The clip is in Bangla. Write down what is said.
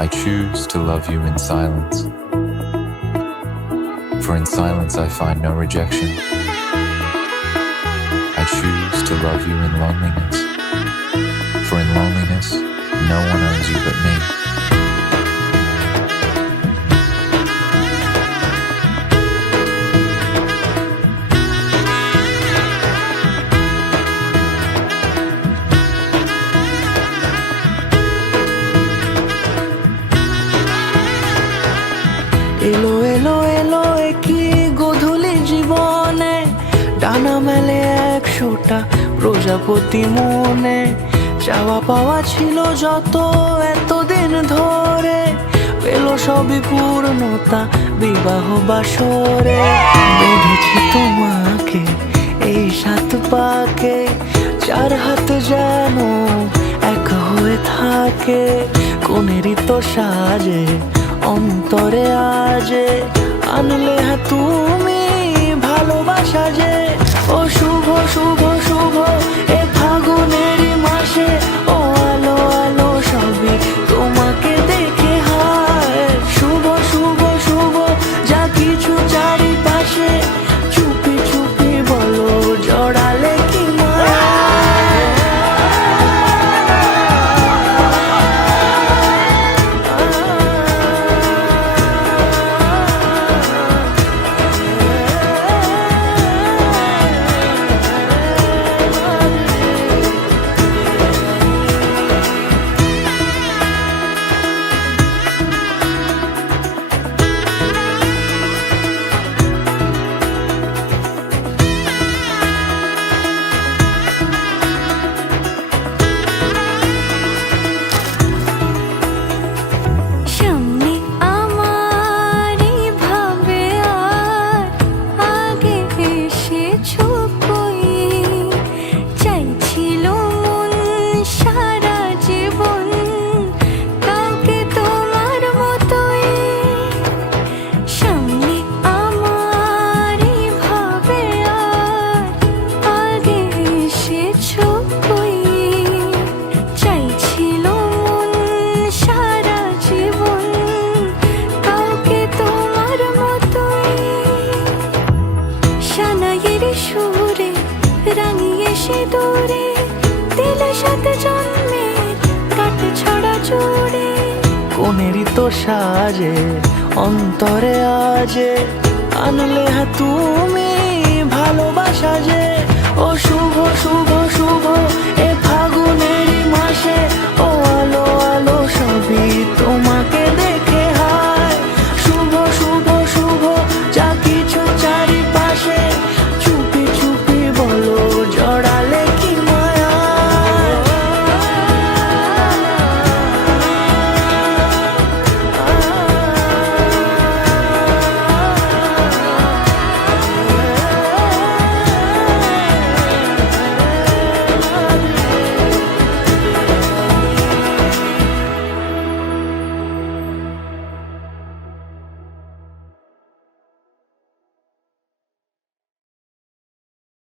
I choose to love you in silence, for in silence I find no rejection. I choose to love you in loneliness, for in loneliness no one owns you but me. এলো এলো এলো কি গোধূলি জীবনে, ডানা মেলে 100টা প্রজাপতি মনে। চাওয়া পাওয়া ছিল যত এতদিন ধরে, পেল সবই পূর্ণতা বিবাহ বাসরে। বেঁধেছি তোমাকে এই 7 পাকে, 4 হাত যেন এক হয়ে থাকে। কোনেরই তো সাজে অন্তরে আজে, আনলে তুমি ভালোবাসা যে। ও শুভ শুভ শুভ এ ফাগুনেরই মাসে, ও আলো আলো সবই তোমাকে দেখে হায়। শুভ শুভ শুভ যা কিছু চারিপাশে, চুপি চুপি বলো জড়ালে কি মায়া। সুরে রাঙিয়ে সে দূরে, দিলে 7 জন্মের কাট ছড়া জুড়ে। কোনেরই তো সাজে অন্তরে আজে, আনলে তুমি ভালোবাসা যে। ও শুভ শুভ